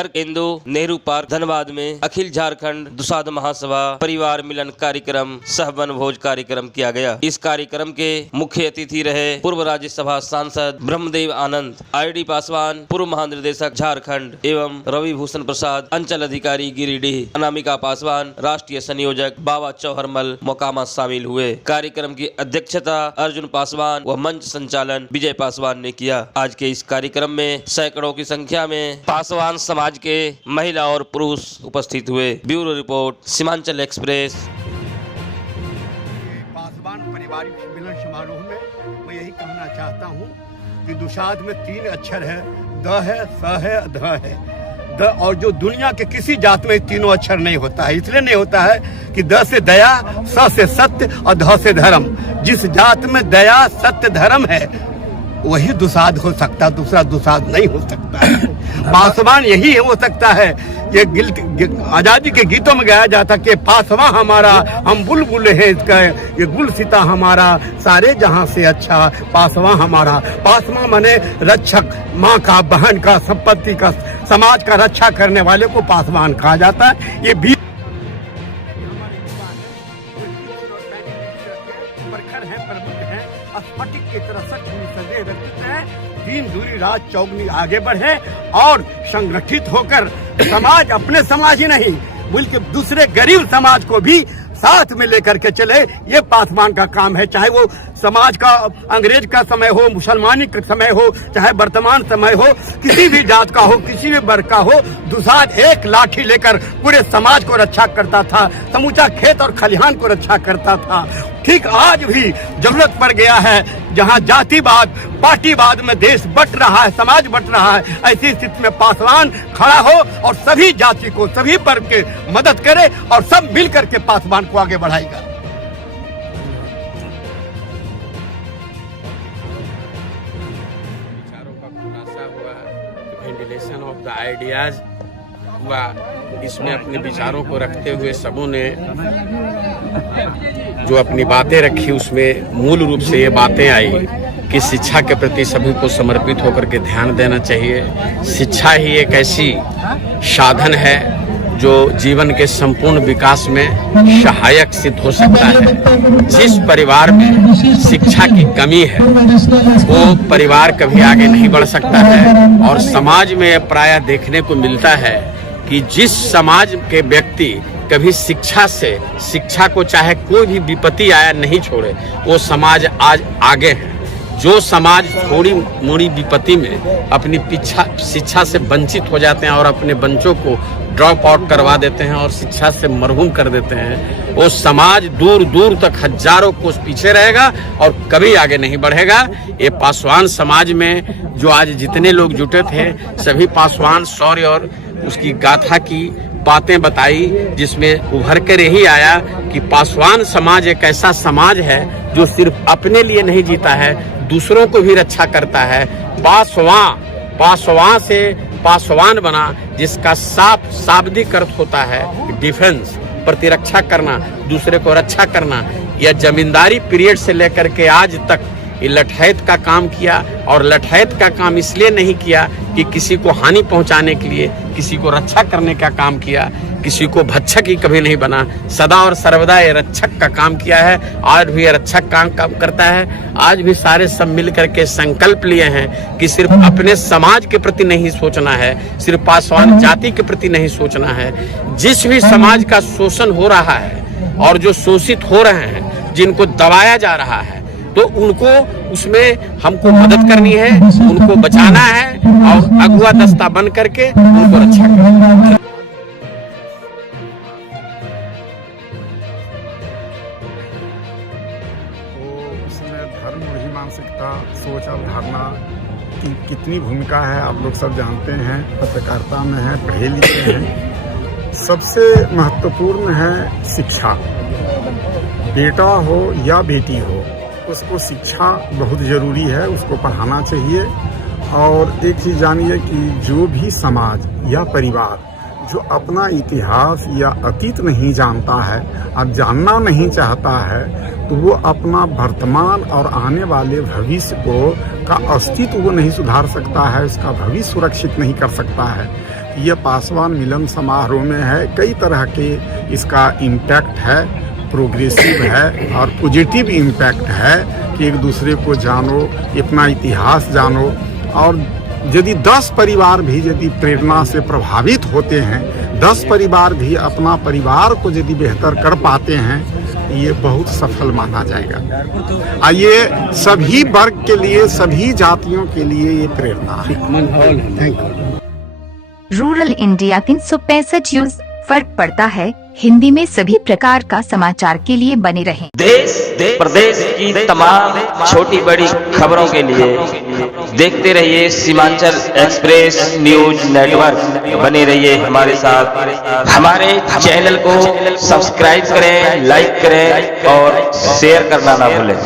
कर केंदु नेहरू पार्क धनबाद में अखिल झारखंड दुसाध महासभा परिवार मिलन कार्यक्रम सह वन भोज कार्यक्रम किया गया। इस कार्यक्रम के मुख्य अतिथि रहे पूर्व राज्यसभा सांसद ब्रह्मदेव आनंद, आईडी पासवान, पूर्व महानिदेशक झारखंड एवं रवि भूषण प्रसाद, अंचल अधिकारी गिरिडीह, अनामिका पासवान, राष्ट्रीय संयोजक बाबा चौहरमल मोकामा शामिल हुए। कार्यक्रम की अध्यक्षता अर्जुन पासवान व मंच संचालन विजय पासवान ने किया। आज के इस कार्यक्रम में सैकड़ों की संख्या में पासवान समाज के महिला और पुरुष उपस्थित हुए। Bureau report, Seemanchal express. Paswan पारिवारिक मिलन समारोह में मैं यही कहना चाहता हूँ कि दुसाध में 3 अक्षर है, द है, स है, ध है। द और जो दुनिया के किसी जात में तीनों अक्षर नहीं होता है। इसलिए नहीं होता है कि द से दया, स से सत्य और ध से धर्म। जिस जात में दया, सत्य, धर्म है वही दुसाध हो सकता, दूसरा दुसाध नहीं हो सकता है। पासवान यही हो सकता है। ये आजादी के गीतों में गाया जाता कि पासवा हमारा, हम बुलबुल हैं इसका, ये गुलसिता हमारा, सारे जहां से अच्छा पासवा हमारा। पासवा माने रक्षक, माँ का, बहन का, संपत्ति का, समाज का रक्षा करने वाले को पासवान कहा जाता है। ये भी प्रखर है, प्रबुद्ध है, स्फटिक की तरह सजे व्यक्तित्व है। दिन दूरी रात चौगनी आगे बढ़े और संगठित होकर समाज, अपने समाज ही नहीं बल्कि दूसरे गरीब समाज को भी साथ में लेकर के चले। ये पासवान का काम है। चाहे वो समाज का अंग्रेज का समय हो, मुसलमानी का समय हो, चाहे वर्तमान समय हो, किसी भी जात का हो, किसी भी वर्ग का हो, दुसाध एक लाठी लेकर पूरे समाज को रक्षा करता था, समूचा खेत और खलिहान को रक्षा करता था। ठीक आज भी जरूरत पड़ गया है, जहां जातिवाद, पार्टीवाद में देश बट रहा है, समाज बट रहा है, ऐसी स्थिति में पासवान खड़ा हो और सभी जाति को, सभी वर्ग के मदद करे और सब मिल करके पासवान को आगे बढ़ाएगा। विचारों का खुलासा हुआ, वेंटिलेशन ऑफ द आइडियाज हुआ। इसमें अपने विचारों को रखते हुए सबों ने जो अपनी बातें रखी, उसमें मूल रूप से ये बातें आई कि शिक्षा के प्रति सभी को समर्पित होकर के ध्यान देना चाहिए। शिक्षा ही एक ऐसी साधन है जो जीवन के संपूर्ण विकास में सहायक सिद्ध हो सकता है। जिस परिवार में शिक्षा की कमी है वो परिवार कभी आगे नहीं बढ़ सकता है। और समाज में प्रायः देखने को मिलता है कि जिस समाज के व्यक्ति कभी शिक्षा को चाहे कोई भी विपत्ति आया नहीं छोड़े, वो समाज आज आगे है। जो समाज थोड़ी मोड़ी विपत्ति में अपनी शिक्षा से वंचित हो जाते हैं और अपने बच्चों को ड्रॉप आउट करवा देते हैं और शिक्षा से मरहूम कर देते हैं, वो समाज दूर दूर तक हजारों कोस पीछे रहेगा और कभी आगे नहीं बढ़ेगा। ये पासवान समाज में जो आज जितने लोग जुटे थे, सभी पासवान शौर्य और उसकी गाथा की बातें बताई, जिसमें उभर कर यही आया कि पासवान समाज एक ऐसा समाज है जो सिर्फ अपने लिए नहीं जीता है, दूसरों को भी रक्षा करता है। पासवान से पासवान बना, जिसका साफ शाब्दिक अर्थ होता है डिफेंस, प्रतिरक्षा करना, दूसरे को रक्षा करना। यह जमींदारी पीरियड से लेकर के आज तक ये लठैत का काम किया, और लठैत का काम इसलिए नहीं किया कि किसी को हानि पहुंचाने के लिए, किसी को रक्षा करने का काम किया, किसी को भक्षक ही कभी नहीं बना। सदा और सर्वदा ये रक्षक का काम किया है, आज भी ये रक्षक काम करता है। आज भी सारे सब मिल करके संकल्प लिए हैं कि सिर्फ अपने समाज के प्रति नहीं सोचना है, सिर्फ पासवान जाति के प्रति नहीं सोचना है। जिस भी समाज का शोषण हो रहा है और जो शोषित हो रहे हैं, जिनको दबाया जा रहा है, तो उनको उसमें हमको मदद करनी है, उनको बचाना है और अगुआ दस्ता बन करके उनको रक्षा करना है। तो इसमें धर्म और मानसिकता, सोच और धारणा की कितनी भूमिका है आप लोग सब जानते हैं। पत्रकारिता में है, पढ़े लिखे हैं। सबसे महत्वपूर्ण है शिक्षा। बेटा हो या बेटी हो, उसको शिक्षा बहुत ज़रूरी है, उसको पढ़ाना चाहिए। और एक चीज़ जानिए कि जो भी समाज या परिवार जो अपना इतिहास या अतीत नहीं जानता है और जानना नहीं चाहता है, तो वो अपना वर्तमान और आने वाले भविष्य को का अस्तित्व वो नहीं सुधार सकता है, उसका भविष्य सुरक्षित नहीं कर सकता है। ये पासवान मिलन समारोह में है। कई तरह के इसका इम्पैक्ट है, प्रोग्रेसिव है और पॉजिटिव इम्पैक्ट है कि एक दूसरे को जानो, अपना इतिहास जानो। और यदि 10 परिवार भी यदि प्रेरणा से प्रभावित होते हैं, 10 परिवार भी अपना परिवार को यदि बेहतर कर पाते हैं, ये बहुत सफल माना जाएगा। ये सभी वर्ग के लिए, सभी जातियों के लिए ये प्रेरणा है। Thank you. Rural India 365 news, फर्क पड़ता है हिंदी में। सभी प्रकार का समाचार के लिए बने रहें। देश प्रदेश की तमाम छोटी बड़ी खबरों के लिए देखते रहिए सीमांचल एक्सप्रेस न्यूज नेटवर्क। बने रहिए हमारे साथ। हमारे चैनल को सब्सक्राइब करें, लाइक करें और शेयर करना ना भूलें।